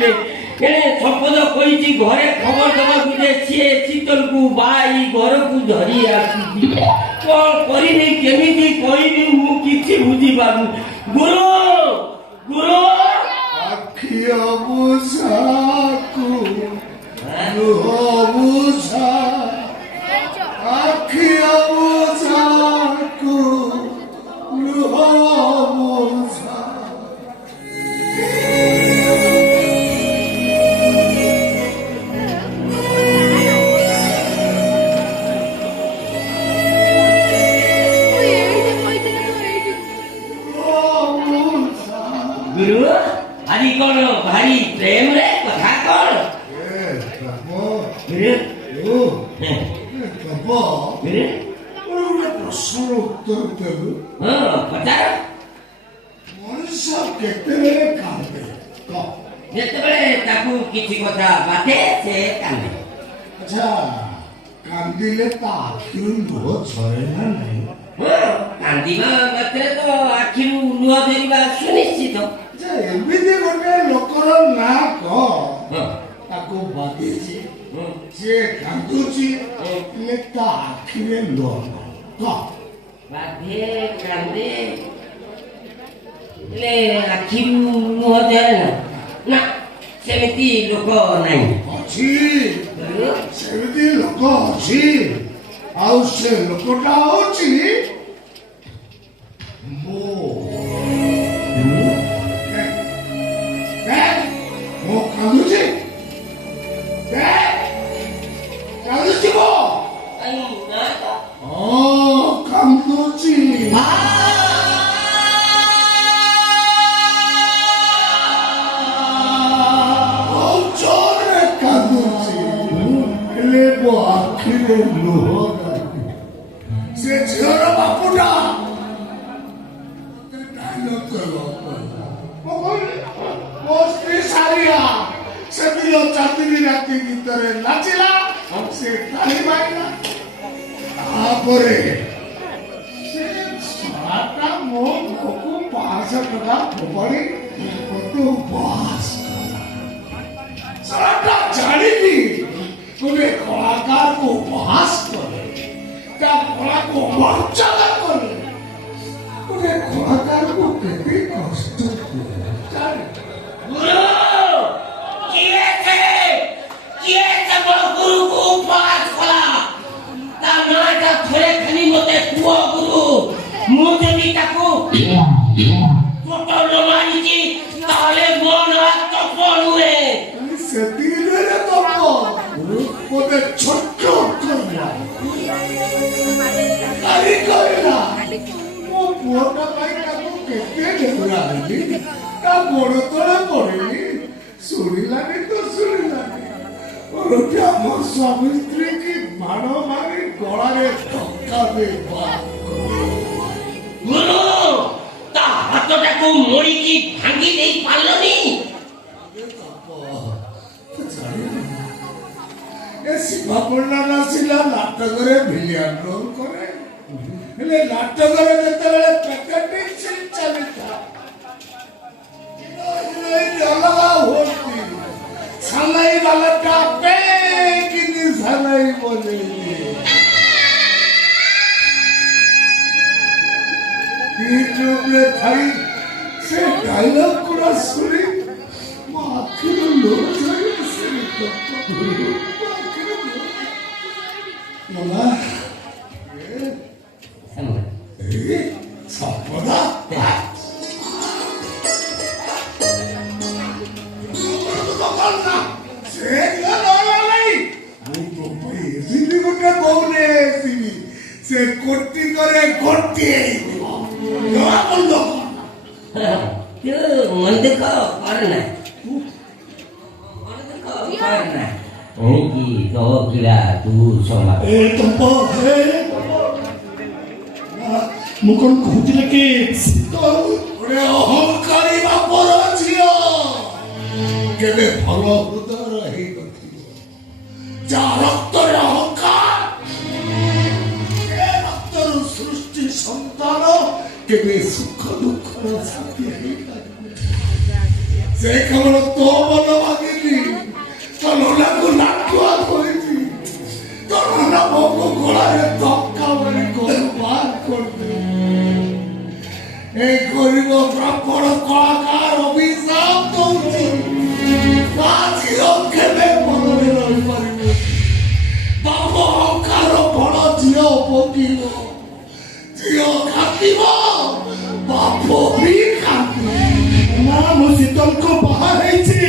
ଦେଖିଲେ ଏଣେ ସମ୍ପଦ କହିଛି ଘରେ ଖବର ଦେବାକୁ ଯେ ସିଏ ଶୀତଲକୁ ବାଇ ଘରକୁ ଧରି ଆସୁଛି। କଣ କରିବି କେମିତି କହିବି ମୁଁ କିଛି ବୁଝିପାରୁନି। ଗୁରୁ ଗୁରୁ ଆଖି ଅବୁଝାକୁ ଲୁହ ବୁଝା ଆଖି ଅବୁଝାକୁ ଲୁହ ବୁଝା ଗୁରୁ ଆଜି କଣ ଭାରି ପ୍ରେମରେ କଥା କଣ? ପ୍ରଶ୍ନର ଉତ୍ତର ଦେବୁ। ପଚାର। ମଣିଷ କେତେବେଳେ କାନ୍ଦେ? ଯେତେବେଳେ ତାକୁ କିଛି କଥା ବାଟେ ସେ କାନ୍ଦେ। ଆଚ୍ଛା କାନ୍ଦିଲେ ତା ଆଖିରୁ ଲୁହ ଝରେ ନା ନାହିଁ? କାନ୍ଦିବା ମାତ୍ରେ ତ ଆଖିରୁ ଲୁହ ଝରିବା ସୁନିଶ୍ଚିତ। ଏମିତି ଗୋଟେ ଲୋକର ନାଁ କହ ତାକୁ ବାଧିଛି ସିଏ କାନ୍ଦୁଛି ହେଲେ ତା ଆଖିରେ ଲୁହ ବାଧେ କାନ୍ଦେ ହେଲେ ଆଖିରୁ ଲୁହ ଝରେ ନା ସେମିତି ଲୋକ ନାହିଁ। ଅଛି ସେମିତି ଲୋକ ଅଛି ଆଉ ସେ ଲୋକଟା ହଉଛି ମୁଁ କାନ୍ଦୁଛି କାନ୍ଦୁଛି କାନ୍ଦୁଛି ଜୋରରେ କାନ୍ଦୁଛି ହେଲେ ମୋ ଆଖିରେ ଲୁହ ସେ ଝିଅର ବାପୁଟା ମୋ ସ୍ତ୍ରୀ ସାରିଆ ସେଦିନ ଚାନ୍ଦିନୀ ରାତି ଗୀତରେ ନାଚିଲା ସେ ତାଳି ମାରିଲା ତାପରେ ସେ ସାରାଟା ମୋ ମୁହଁକୁ 500 ଟଙ୍କା ଫୋପାଡ଼ି ମତେ ଉପହାସ କଲା। ସାରାଟା ଜାଣିନି ଗୋଟେ କଳାକାରକୁ ଉପହାସ କଲେ ତା କଳାକୁ ବଞ୍ଚନା କଲେ ଗୋଟେ କଳାକାରକୁ କେତେ କଷ୍ଟ ଗୁରୁକୁ ଉପହାସ କଲା ତା ନାଁଟା ଥରେ ଖାଲି ମତେ କୁହ ଗୁରୁ। ମୁଁ ଯଦି ତାକୁ ଫଟୋ ନ ମାରିଛି ତାହେଲେ ମୋ ନାଁ ତପ ନୁହେଁ। ସେତିକିରେ ତପ ଗୋଟେ ଛୋଟ କହିଲା ମୋ ପୁଅଟା ପାଇଁ ତାକୁ କେତେ ଢେଉରା ହେଲି ତା ଗୋଡ଼ ତଳେ ପଡ଼ିଲି ଶୁଣିଲାନି ତ ଶୁଣିଲାନି ଆମ ସ୍ୱାମୀ ସ୍ତ୍ରୀ କି ମାଡ଼ ମାରି ଗଳାରେ ଧକ୍କା ଦେବା। ଗୁରୁ ତା ହାତଟାକୁ ମୋଡ଼ିକି ଭାଙ୍ଗି ଦେଇ ପାରିଲନି? ଏ ଶିବାପଣ୍ଡା ନାଚିଲା ନାଟକରେ ଭିଲିଆନ ରୋଲ କରେ ହେଲେ ନାଟକରେ ଯେତେବେଳେ ପ୍ୟାକେଟିଂ ସିନ୍ ଚାଲିଥିଲା ଅଲଗା ହୁଅନ୍ତି ସାଲାଇ ବାଲାଟା କିନ୍ତୁ ସାଲାଇ ବଜେଇଲେ ୟୁଟ୍ୟୁବରେ ଥାଇ ସେ ଡାଇଲଗ ଗୁଡ଼ା ଶୁଣି ମୋ ଆଖିରୁ ଲୁହ ଝରି ଆସିଲା। ସମ୍ପଦା ଗୋଟେ ବୋଉନେ ଆସିବି ସେ କୋଟି করে ଗୋଟିଏ ବନ୍ଦ ମନ ଦେଖ କରନା ମୁଁ କଣ କହୁଥିଲି କି ଅହଙ୍କାରୀ ବାପର ଝିଅ କେବେ ଭଲ ହୃଦୟର ହେଇନଥିବ ଯାହା ରକ୍ତରେ ଅହଙ୍କାର ରକ୍ତରୁ ସୃଷ୍ଟି ସନ୍ତାନ କେବେ ସୁଖ ଦୁଃଖର ସାଥୀ ହେଇପାରିବ ସେ କେବଳ ତୋ ମନ ସାନ ବୋହୂ ଗୋଳାରେ ଧକ୍କା ମାରି ଘରୁ ବାହାର କରିଦେଲେ। ଏ ଗରିବ ବ୍ରାହ୍ମଣ କଳାକାର ଅଭିଶାପ ଦଉଛି, ତା ଝିଅ କେବେ ମନରେ ରହିପାରିବ। ବାପ ଅଙ୍କାର ବଡ଼ ଝିଅ ଭୋଗିବ, ଝିଅ କାନ୍ଦିବ, ବାପ ବି କାନ୍ଦିବ। ନା ମୁଁ ଶୀତଲକୁ ବାହା ହେଇଛି।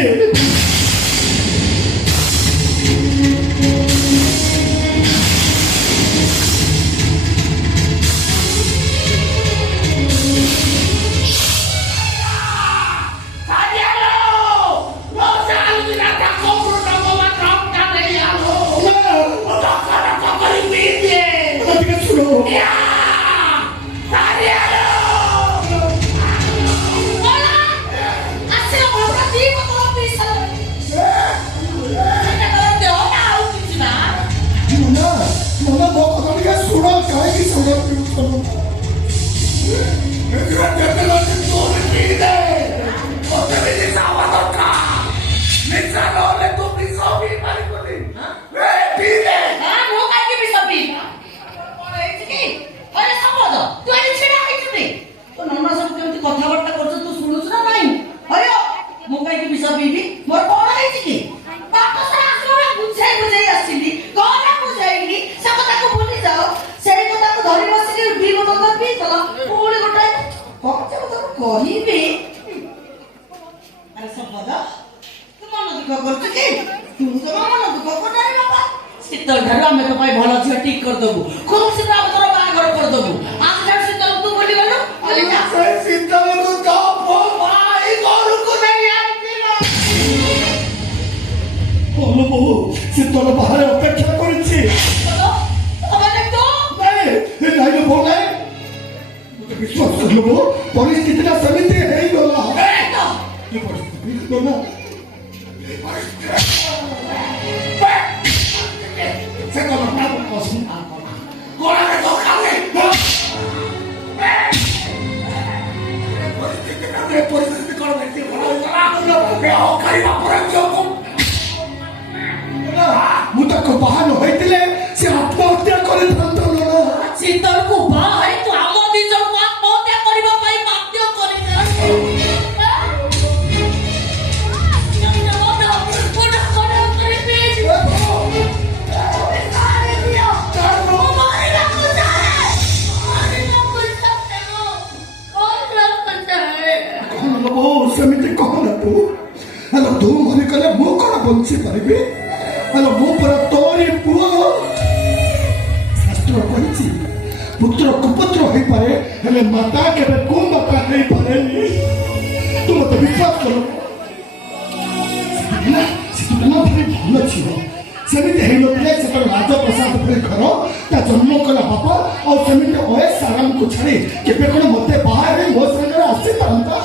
କଥାବାର୍ତ୍ତା କରୁଛ ତୁ ଶୁଣୁଛୁ ନା ନାଇଁ? ଆରେ ମୁଁ କାହିଁକି ବିଷ ପିଇବି? ମୋର କଣ ହେଇଛି କି? ବାଟ ସାରା ଆସିଲା ବୁଝେଇ ଆସିଲି, କଣ ବୁଝେଇଲି ସେ କଥାକୁ ଭୁଲି ଯାଅ। ସେଇ କଥାକୁ ଧରି ବସିକି ଦି ବୋତଲ ପିଇଥିଲ, ପୁଣି ଗୋଟେ କଣ କଥାକୁ କହିବି? ଆରେ ସମ୍ପଦ ତୁ ମନ ଦୁଃଖ କରୁଛୁ କି? ତୁ ତ ମନ ଦୁଃଖ କରୁନାହିଁ ବାପା। ଶୀତଳ ଠାରୁ ଆମେ ତ ପାଇଁ ଭଲ ଝିଅ ଠିକ କରିଦବୁ, ଖୁବ୍ ଶୀଘ୍ର ଆମେ ତୋର ବାହାଘର କରିଦବୁ। ଆମେ ଶୀତଳ ତୁ ବୋଲି ଗଲୁ ଶୀତଳକୁ ତ ଭାଇ ଘରକୁ ନେଇ ଆସିଲ। ବୋହୁ ଶୀତଳ ବାହାରେ ଅପେକ୍ଷା କରିଛି। ନାଇଁ ବୋହୁ ନାଇଁ, ବିଶ୍ୱାସ କରିଲୁ ବୋହୁ, ପରିସ୍ଥିତିଟା ସେମିତି ହେଇଗଲା। ସେ କଥା ଗୋଳାରେ ଧକ୍କାଲେ ପରିସ୍ଥିତି କଣ ବେଶୀ ଭଲ ହେଇଗଲା। ମୁଁ ତାକୁ ବାହା ନ ହେଇଥିଲେ ସେ ଆତ୍ମହତ୍ୟା କରିଥାନ୍ତା। ଶୀତଳକୁ ବାହା ହେଇ ତୁ ଆମ ଦି ଜଣକୁ ଆତ୍ମହତ୍ୟା କରିବା ପାଇଁ ବାଧ୍ୟ ସେମିତି କହନା ତୁ। ହେଲେ ତୁ ମନେ କଲେ ମୁଁ କଣ ବଞ୍ଚି ପାରିବି? ହେଲେ ମୁଁ ପରା ତୋରି ପୁଅ। ଶାସ୍ତ୍ର କହିଛି ପୁତ୍ର କୁପୁତ୍ର ହେଇପାରେ, ହେଲେ ମାତା କେବେ କୁମାତା ହେଇପାରେନି। ତୁ ମତେ ବିଶ୍ୱାସ କର, ଭାରି ଭଲ ଝିଅ। ସେମିତି ହେଇନଥିଲେ ସେତେବେଳେ ରାଜପ୍ରସାଦ ଭଳି ଘର, ତା ଜନ୍ମ କଲା ବାପା, ଆଉ ସେମିତି ଅଏସ୍ ଆରାମକୁ ଛାଡ଼ି କେବେ କଣ ମତେ ବାହା ହେଇ ମୋ ସାଙ୍ଗରେ ଆସିଥାନ୍ତା?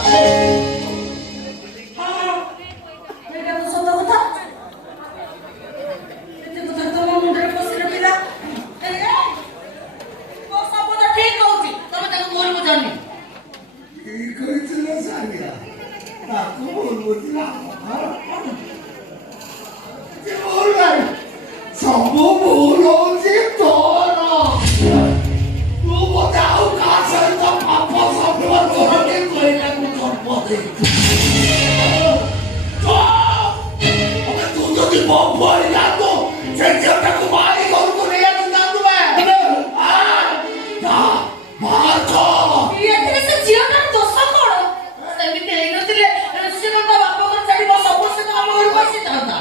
ସବୁ ଭୁଲ ହଉଛି ତୋର। ତୁ ବୋଧେ ଆଉ କାହା ସହିତ ପାପ ସଫଳ କରନି, ତୁ ଏଇଟାକୁ ଜନ୍ମ ଦେଇଛୁ। ତୁ ଯଦି ମୋ ପୁଅ ହେଇଯାନ୍ତୁ, ସେ ଝିଅଟାକୁ ବାହାରି ଘରକୁ ନେଇ ଆସିଥାନ୍ତୁ। ସେ ଝିଅଟାର ଦୋଷ କଣ? ସେମିତି ହେଇନଥିଲେ ସେ କଣ ତା ବାପ ଘର ଛାଡି ମୋ ସବୁ ସହିତ ଆମ ଘରକୁ ଆସିଥାନ୍ତା।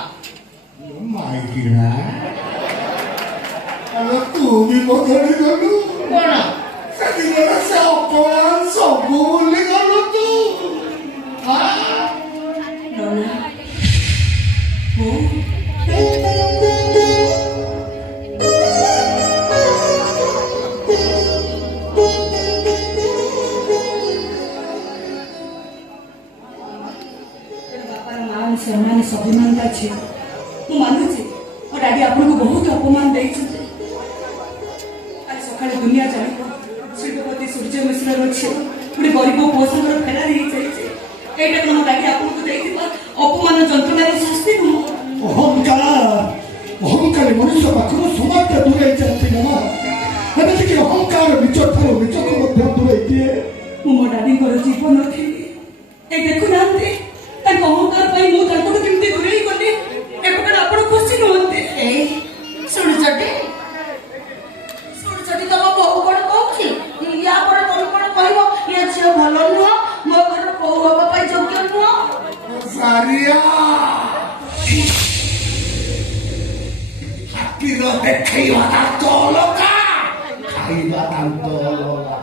ତୁ ବି ବଦଳି ଗଲୁ। କଣ ସେଦିନ ସେ ଅପମାନ ସବୁ ଭୁଲି ଗଲୁ ତୁ। ସେମାନେ ସ୍ୱାଭିମାନତା ଝିଅ, ମୁଁ ମାନୁଛି ମୋ ଡାଡି ଆପଣଙ୍କୁ ବହୁତ ଅପମାନ ଦେଇଛନ୍ତି। ଆଜି ସକାଳେ ଦୁନିଆ ଜାଣିବ ଶିଳ୍ପପତି ସୂର୍ଯ୍ୟ ମିଶ୍ରର ଝିଅ ଗୋଟେ ଗରିବ ପୁଅ ସାଙ୍ଗର ଫେରାର ହେଇଯାଇଛି। ଏଇଟା କଣ ମୋ ଡାଡି ଆପଣଙ୍କୁ ଦେଇଥିବା ଅପମାନ ଯନ୍ତ୍ରଣାର ଶାସ୍ତି ନୁହଁ? ଅହଙ୍କାର ଅହଙ୍କାରୀ ମଣିଷ ପାଖରୁ ସମାଜ ଦୂରେଇ ଯାଆନ୍ତି ମାମା। ଏମିତିକି ଅହଙ୍କାର ନିଜ ଠାରୁ ନିଜକୁ ମଧ୍ୟ ଦୂରେଇ ଦିଏ। ମୁଁ ମୋ ଡାଡିଙ୍କର ଜୀବନ ଥିଲି ଏ ଦେଖୁନାହାନ୍ତି ତାଙ୍କ ଅହଙ୍କାର ପାଇଁ ମୁଁ ତାଙ୍କଠୁ କେମିତି ଦୂରେଇ ଗଲି। ଏବେ କଣ ଆପଣ ଖୁସି ନୁହନ୍ତି? ଏଇ ଶୁଣୁଛଟି ତମ ବୋହୁ କଣ କହୁଛି? ୟା ପରେ ତମେ କଣ କହିବ? ଏ ଝିଅ ଭଲ ନୁହଁ, ମୋ ଘର ବୋହୁ ହବା ପାଇଁ ଯୋଗ୍ୟ ନୁହଁ। ସାରିଆ ହାତୀର ଦେଖେଇବା ଦାନ୍ତ ଅଲଗା, ଖାଇବା ଦାନ୍ତ ଅଲଗା।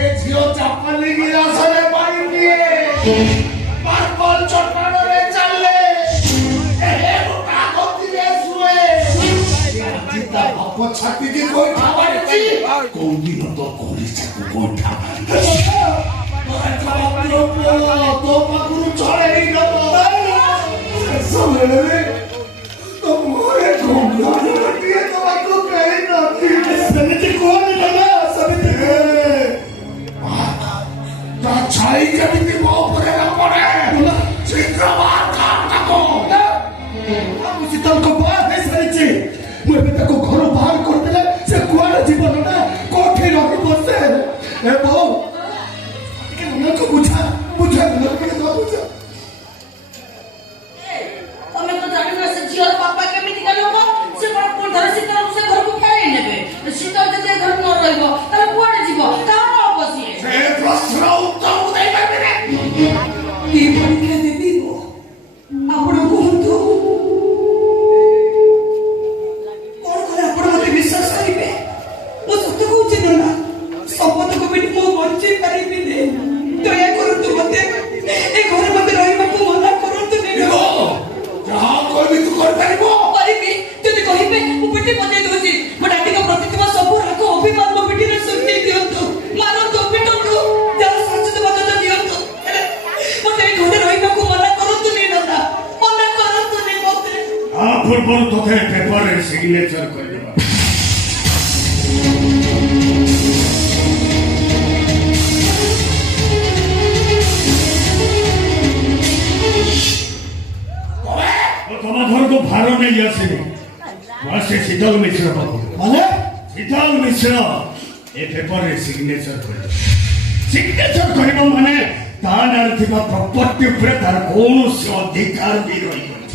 ଏ ଝିଅ ଚାପାଲି ଗିଲାସରେ ପାଣି ପିଏ, ମାର୍ବଲ ଚଟାଣରେ ଚାଲେ, ଗୋଟା ଗତିରେ ଶୁଏ। ଆଜି ତା ବାପ ଛାତିକି ଗୋଇଠା ମାରିଛି, କୋଉଦିନ ତ କଲିଜାକୁ ଗୋଇଠା ମାରିଛି। ତୋ ପାଖରୁ ଛଡ଼େଇ ନବ ଶେଷ ବେଳରେ ତ ମୁହଁରେ ଘୋଘାଟିଏ ଦେବାକୁ କେହି ନଥିବେ। ସେମିତି କୁହନି ମାମା, ସେମିତି ତା ଛାଇ ଯେମିତି ମୋ ଉପରେ ନ ପଡ଼େ, ଶୀଘ୍ର ଶୀତଳଙ୍କ ବାହାର ହେଇସାରିଛି। ମୁଁ ଏବେ ତାକୁ ଘରୁ ବାହାର କରିଦେଲେ ସେ କୁଆଡ଼େ ଜୀବନ ନା କୋଉଠି ରହିବ ସେ? ଏ ବୋଉ ଟିକେ ମନକୁ ବୁଝା ବୁଝା ଟିକେ ନ ବୁଝା। ତମେ ତ ଜାଣିନ ସେ ଝିଅର ବାପା କେମିତିକା ଲୋକ। ସେ କଣ ପୁଣି ଥରେ ଶୀତଳକୁ ସେ ଘରକୁ ଫେରେଇ ନେବେ? ଶୀତଳ ଯଦି ଏ ଘରେ ନ ରହିବ ତାହେଲେ କୁଆଡେ ଯିବ? କାହାର ହବ ସିଏ? ସେ ପ୍ରଶ୍ନ ଉତ୍ତର ମୁଁ ଦେଇପାରିବିନି। କି ପରୀକ୍ଷା ଦେବି ମୁଁ? ଆପଣ କୁହନ୍ତୁ, କଣ କଲେ ଆପଣ ମତେ ବିଶ୍ୱାସ କରିବେ? ମୁଁ ସତ କହୁଛି ନା, ଶପଥକୁ ବି ମୁଁ ବଞ୍ଚେଇ ପାରିବିନି। ଦୟା କରନ୍ତୁ ମତେ ଏ ଘରେ ମତେ ରହିବାକୁ ମନା କରନ୍ତୁନି। ଯାହା କହିବି ତୁ କରିପାରିବ। କରିବି ଯଦି କହିବେ ମୁଁ ପିଠି ବଜେଇ ଦଉଛି। ମୋ ଡାଡିଙ୍କ ପ୍ରତି ଥିବା ସବୁ ରାଗ ଅଭିମାନ ମୋ ପିଠିରେ ସୁନେଇ ଦିଅନ୍ତୁ, ମାରନ୍ତୁ, ପିଟନ୍ତୁ, ଯାହା ଶାସ୍ତି ଦେବା କଥା ଦିଅନ୍ତୁ। ହେଲେ ମତେ ଏ ଘରେ ରହିବାକୁ ମନା କରନ୍ତୁନି ଦାଦା, ମନା କରନ୍ତୁନି ମତେ। ଆ ପୂର୍ବରୁ ତୋତେ ପେପରରେ ସିଗ୍ନେଚର କରିଦେବା। ତମ ଘରକୁ ଭାର ନେଇ ଆସିନି। ସେ ଶୀତଳ ମିଶ୍ର ପାଖକୁ ମାନେ ଶୀତଳ ମିଶ୍ର ଏ ପେପରରେ ସିଗ୍ନେଚର କରିବ। ସିଗ୍ନେଚର କରିବ ମାନେ ତା ନାଁରେ ଥିବା ପ୍ରପର୍ଟି ଉପରେ ତାର କୌଣସି ଅଧିକାର ବି ରହିବନି।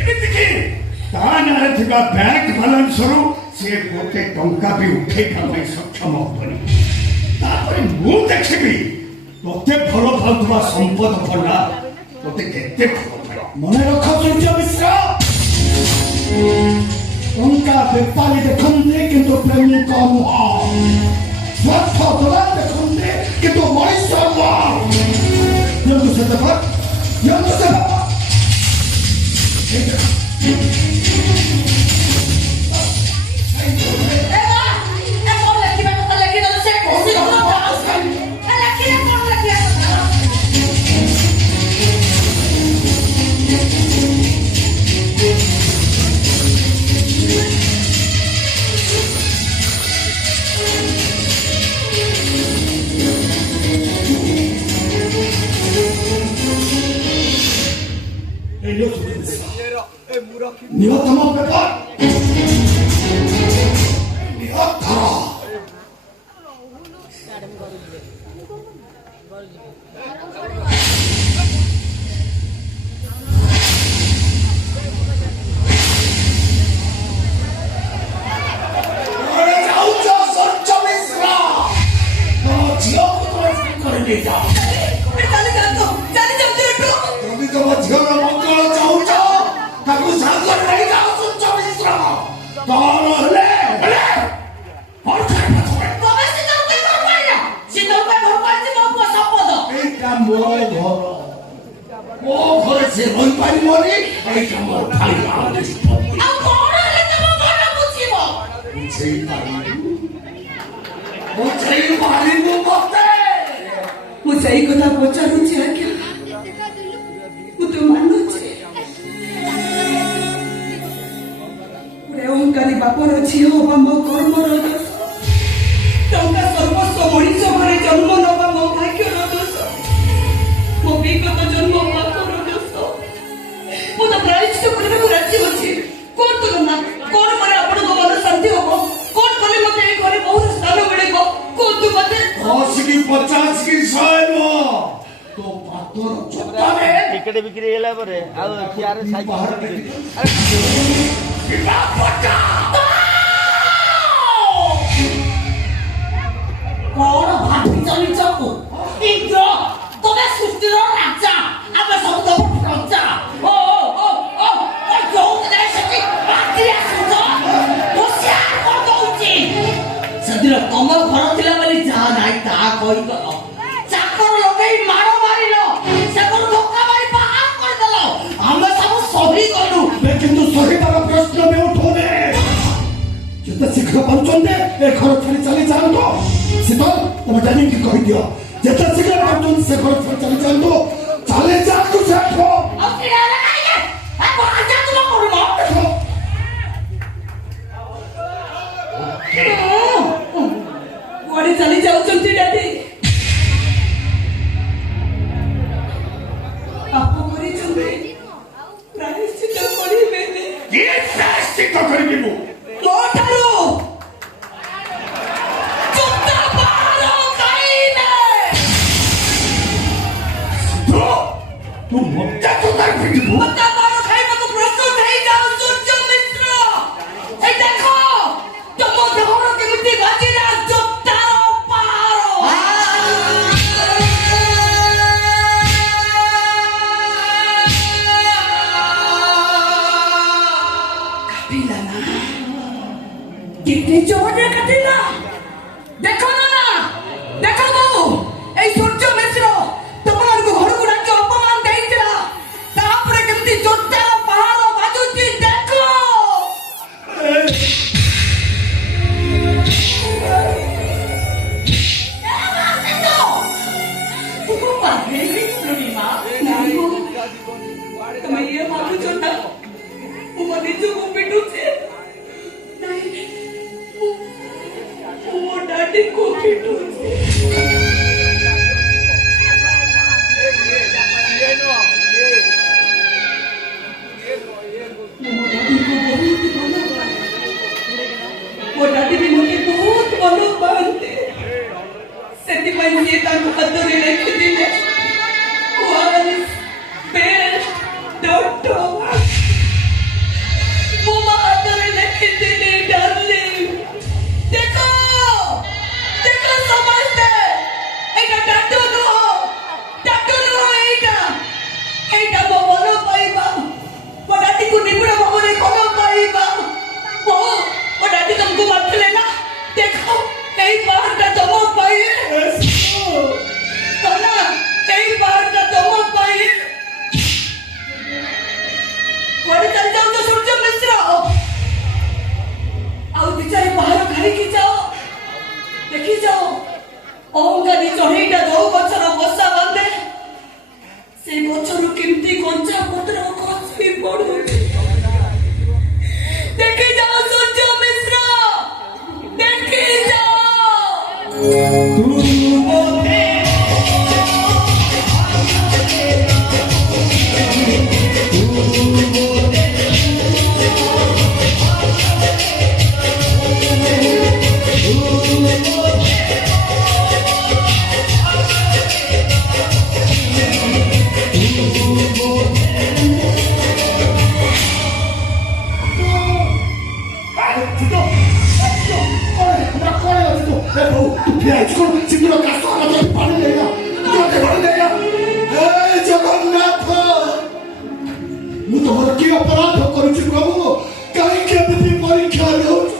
ଏମିତିକି ତା ନାଁରେ ଥିବା ବ୍ୟାଙ୍କ ବାଲାନ୍ସରୁ ସେ ଗୋଟେ ଟଙ୍କା ବି ଉଠେଇବା ପାଇଁ ସକ୍ଷମ ହବନି। ତାପରେ ମୁଁ ଦେଖିବି ତୋତେ ଭଲ ପାଉଥିବା ସମ୍ପଦ ଭଣ୍ଡା ତୋତେ କେତେ ଭଲ ପାଏ। ମନେ ରଖ ସୂର୍ଯ୍ୟ ମିଶ୍ର, ଟଙ୍କା ବେପାରୀ ଦେଖନ୍ତି କିନ୍ତୁ ପ୍ରେମିକ ନୁହଁ। ସ୍ୱାର୍ଥ ଦୋଳା ଦେଖନ୍ତି କିନ୍ତୁ ମଣିଷ ନୁହଁ। ଦିଅନ୍ତୁ ସେ ଦେବା, ଦିଅନ୍ତୁ ସେ ଦେବା। নিহতম পেপার নিহত ଯାଉଛ ସୂର୍ଯ୍ୟ ମିଶ୍ର, ତମ ଝିଅକୁ ତମେ କରି ନେଇଯାଅ। ଯଦି ତମ ଝିଅର ମଙ୍ଗଳ ଚାହୁଁଛ ତାକୁ ସାଙ୍ଗରେ ନେଇଯାଅ ସୂର୍ଯ୍ୟ ମିଶ୍ର। କଣ ହେଲେ ଏଇଟା ମୋ ଘର, ମୋ ଘରେ ସେ ରହିପାରିବନି। ଏଇଟା ମୋ ଭାଇର ନିଷ୍ପତ୍ତି। ବୁଝେଇ ପାରିବୁ ମତେ? ମୁଁ ସେଇ କଥା ପଚାରୁଛି ଆଜ୍ଞା, ମୁଁ ତ ମାନୁଛି ଗୋଟେ ଅହଙ୍କାରୀ ବାପର ଝିଅ ହବା ମୋ କର୍ମର ଦୋଷ। ଟଙ୍କା ସର୍ବସ୍ୱ ମଣିଷ ଘରେ ଜନ୍ମ ନବା ମୋ ଭାଗ୍ୟର ଦୋଷ। ମୋ ବିଗତ ଜନ୍ମ ବାପର ଦୋଷ। ମୁଁ ତ ପ୍ରାୟଶ୍ଚିତ କରିବାକୁ ରାଜି ଅଛି। ମାର୍କେଟ ବିକ୍ରି ହେଇଗଲା ପରେ ଆଉ କିଆରେ ବାହାର କଣ ଭାବିଛ ନିଜକୁ? ଇନ୍ଦ୍ର, ତମେ ସୃଷ୍ଟିର ରାଜା, ଆମେ ସବୁ ତମ ପ୍ରଜା। ଯୋଉଦିନ ସେଠି ରାତି ଆସୁଛ, ହୁସିଆର କରିଦଉଛି। ସେଦିନ ତମ ଘର ଥିଲା ବୋଲି ଯାହା ନାହିଁ ତାହା କହିଦେଲ। ଚାକର ଲଗେଇ ମାଡ଼ ମାରିଲ, ସେପଟୁ ଧୋକା ମାରି ବାହାର କରିଦେଲ। ଆମେ ସବୁ ସହିଗଲୁ। କିନ୍ତୁ ସହିବାର ପ୍ରଶ୍ନ ବି ଉଠୁନି। ଯେତେ ଶୀଘ୍ର ପାରୁଛନ୍ତି ଏ ଘର ଛାଡ଼ି ଚାଲି ଯାଆନ୍ତୁ। ଶୀତଲ, ତମେ ଡାନିକି କହିଦିଅ ଯେତେ ଶୀଘ୍ର ପାରୁଛନ୍ତି ସେ ଘର ଛାଡ଼ି ଚାଲି ଯାଆନ୍ତୁ। ଚାଲି ଯାଆନ୍ତୁ ସେଠୁ। ଆଉ କିରା ହେଲା କାହିଁକି? ରାଜା ତୁମ କରୁମ। କୁଆଡେ ଚାଲି ଯାଉଛନ୍ତି ଡାଡି? ପାପ କରିଛନ୍ତି, ପ୍ରାୟଶ୍ଚିତ କରିବେନି। କିଏ ପ୍ରାୟଶ୍ଚିତ କରିବି ମୁଁ? ମୋଠାରୁ ତୁ ମତେ ତ ପିଟିବୁ? ଖାଇବାକୁ ପ୍ରସ୍ତୁତ ହେଇଯାଉ ସୂର୍ଯ୍ୟ ମିଶ୍ର। ଏଇ ଦେଖ ତମ ଦେହର କେମିତି ବାଜିଲା ଜୋତାର ପାହାର। କାଟିଲା ନା, କେତେ ଜୋରରେ କାଟିଲା। ଦେଖ ନା, ଦେଖ ବାବୁ, ଏଇ ସୂର୍ଯ୍ୟ ମିଶ୍ର ତମମାନଙ୍କୁ ଘରକୁ ଡାକି ଅପମାନ ଦେଇଥିଲା। ତାପରେ କେମିତି ଜୋତାର ପାହାର ବାଜୁଛି ଦେଖ। ତମେ ଇଏ ଭାବୁଛ ନା ମୁଁ ମୋ ନିଜକୁ ପିଟୁଛି? ନାଇଁ, ମୁଁ ମୋ ଡାଡିକୁ ପିଟୁଛି। ମୋ ଡାଡି ବି ମୋତେ ବହୁତ ଭଲ ପାଆନ୍ତି। ସେଥିପାଇଁ ସିଏ ତାଙ୍କ ହାତରେ ଲେଖିଥିଲେ ମୁଁ ମୋ ହାତରେ ଲେଖିଥିଲି ଡାର୍ଲିଂ। ଦେଖ ଦେଖ ସମସ୍ତେ, ଏଇଟା ଟାଟୁ ନୁହଁ, ଟାଟୁ ନୁହଁ, ଏଇଟା ମୋ ଭଲ ପାଇବା, ମୋ ଡାଡିକୁ ନିବିଡ଼ ଭାବରେ ଭଲ ପାଇବା। ମୋ ଡାଡି ତମକୁ ମାରିଥିଲେ ନା, ଦେଖ ଏଇ ପାହାଡ଼ଟା ତମ ପାଇଁ। ଏଇ ପାହାଡ଼ଟା ତମ ପାଇଁ। କୁଆଡ଼େ ଚାଲି ଯାଉଛ ସୂର୍ଯ୍ୟ ମିଶ୍ର? ଆଉ ଦି ଚାରି ପାହାଡ଼ ଖାଇକି ଯାଅ, ଦେଖି ଯାଅ ଅହଙ୍କାରୀ ଚଢ଼େଇଟା ଯୋଉ ଗଛର ବସା ବାନ୍ଧେ, ସେଇ ଗଛରୁ କେମିତି କଞ୍ଚା ପତ୍ର ଖସି ପଡୁଛି। ଦେଖି ଯାଅ ସୂର୍ଯ୍ୟ ମିଶ୍ର, ଦେଖି ଯାଅ। ଜଗନ୍ନାଥ, ମୁଁ ତମର କି ଅପରାଧ କରୁଛି ପ୍ରଭୁ? କାହିଁକି ଏମିତି ପରୀକ୍ଷା ଦେଉଛ?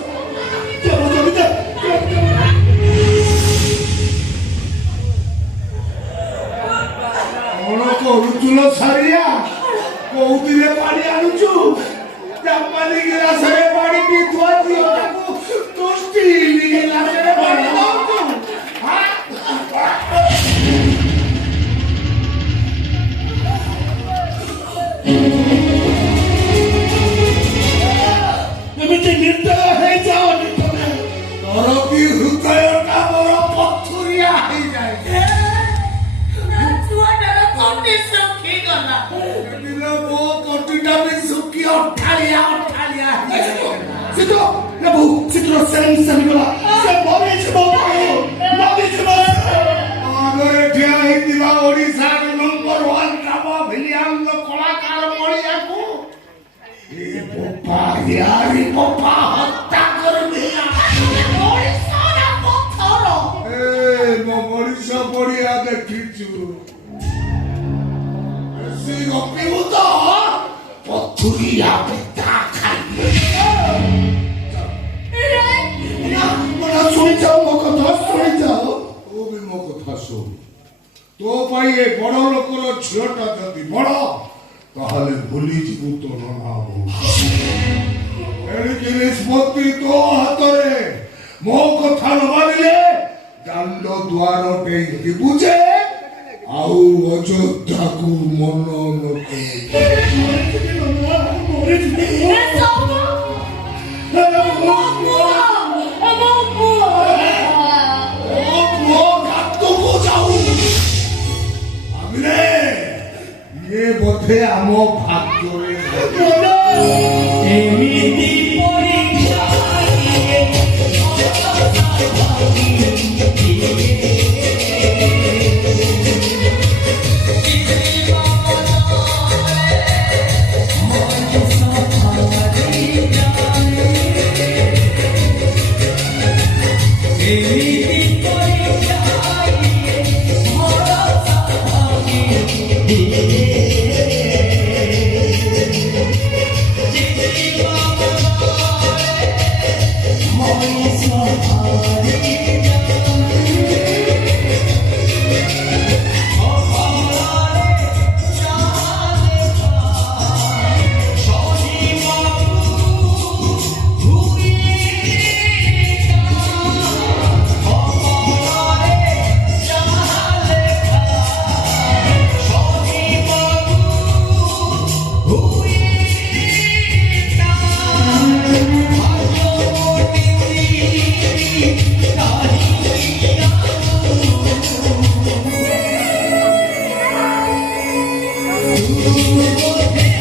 କଣ କରୁଛୁ ଲୋ ସାରିଆ? କୋଉଥିରେ ପାଣି ଆଣୁଛୁ? ଜାପାନୀ ଗିଲାସରେ ପାଣି ପିଇଥୁଆ ଝିଅଟାକୁ ତୁ ଷ୍ଟିଲ ଗିଲାସରେ ପାଣି ଦଉଛୁ? ଏମିତି ନିର୍ଦ୍ଦୟ ହେଇଯାଅନି ତମେ। ତୋର ବି ହୃଦୟଟା ମୋର ପଥୁରିଆ ହେଇଯାଏ। ମୋ କଟିଟା ବି ଶୁଖି ଅଠାଳିଆ ଅଠାଳିଆ ଶୀଘ୍ର ସେମିଗଲା, ସେ ମରିଯିବ, ମରିଯିବ। ଆଗରେ ଠିଆ ହେଇଥିବା ଓଡ଼ିଶାର ନମ୍ବର 1 କାମ ଭିଲିଆନ यारी पप्पा हत्या कर दिया ମଣିଷ ନା ପଥର? ए मो मनीषा बढ़िया देखिचु ऐसी गपिबु तो पथुरिया पिता खाई मना सुनी जाओ मो कथा सुनी जाओ तू भी मो कथा सुन तो पाई ए बड़ लोकर झियोटा जदि बड़ ताहले भूली जीवु तो ना एणिकी निष्पत्ति तो हातरे मो कथा न मानिले दांड द्वार टेंगी बुझे आउ अयोध्या को मन न ଏ ସବୁ ମୋ ପୁଅ, ମୋ ପୁଅ। ये बोधे आमो भाग्य एमिति परीक्षा Thank you.